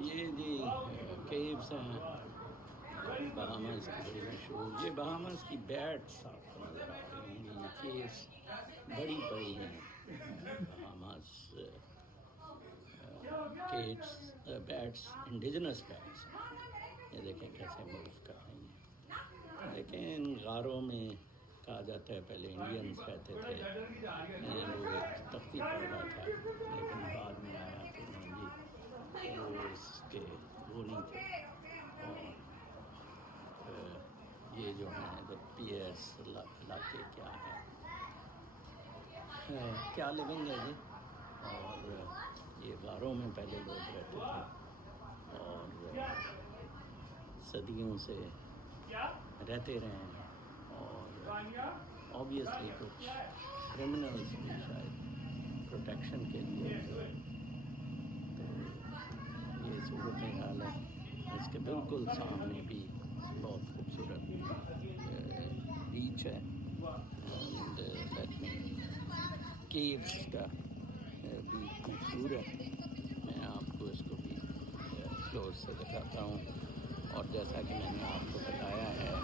یہ جی کیوز ہیں بہاماس کی بڑی مشہور. یہ بہاماس کی بیٹس آپ کو نظر آ رہی ہوں گی. یہ کیوز بڑی بڑی ہیں Bahamas cats bats indigenous bats. یہ دیکھیں کیسے موو کر رہی ہیں. دیکھیں ان غاروں میں کہا جاتا ہے پہلے انڈینس رہتے تھے. وہ ایک تختی پڑا تھا لیکن بعد میں آیا کہ نہیں جی وہ اس کے وہ نہیں تھے. اور یہ جو ہیں پی ایس علاقے کیا ہے کیا لیونگ ہے جی. اور یہ غاروں میں پہلے لوگ رہتے تھے اور صدیوں سے رہتے رہے ہیں. اور آبویسلی کچھ کرمنلز بھی شاید پروٹیکشن کے لیے. تو یہ صورت حال ہے. اس کے بالکل سامنے بھی بہت خوبصورت بیچ ہے. کیوز کا بیچ مشہور ہے. میں آپ کو اس کو بھی کلوز سے دکھاتا ہوں. اور جیسا کہ میں نے آپ کو بتایا ہے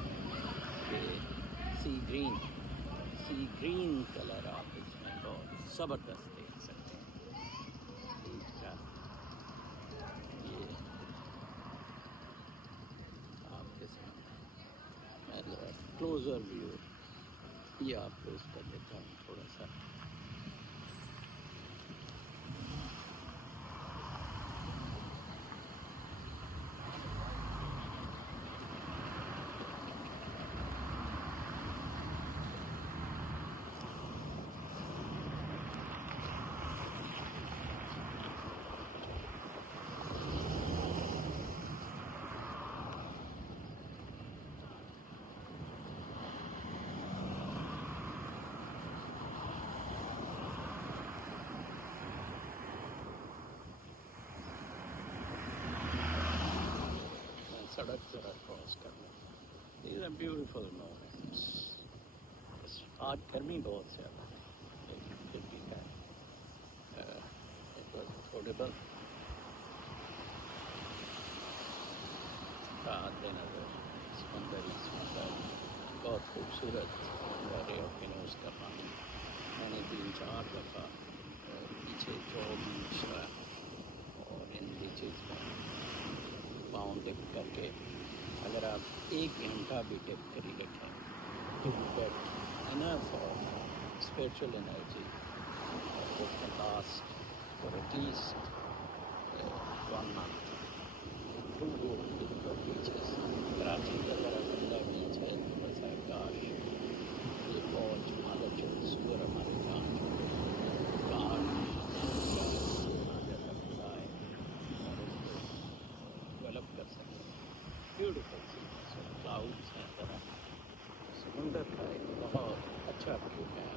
کہ سی گرین کلر آپ اس میں بہت زبردست دیکھ سکتے ہیں بیچ کا. یہ آپ کے سامنے میں ذرا کلوزر ویو یہ آپ کو اس کا دیتا ہوں تھوڑا سا. سڑک ذرا کراس کرنا. These are beautiful moments. آج گرمی بہت زیادہ ہے لیکن پھر بھی ہے اٹ واز افورڈیبل. رات نظر سمندری سمندر بہت خوبصورت رے آف فینوس کا پانی. میں نے 3-4 دفعہ پیچھے جو بیچ ہے اور ان بیچز میں پاؤں ڈپ کر کے اگر آپ 1 گھنٹہ بھی ڈپ کری رکھیں تو get enough of spiritual energy which can last for at least 1 month. 2 beautiful beaches. Karachi کا ذرا گندا بیچ ہے تو بس کاش یہ فوج مادر چوت سور ہمارے جان کاش ڈیولپ کر سکے. Beautiful scene. کلاؤڈس ہیں طرح سمندر کا ایک بہت اچھا ویو ہے.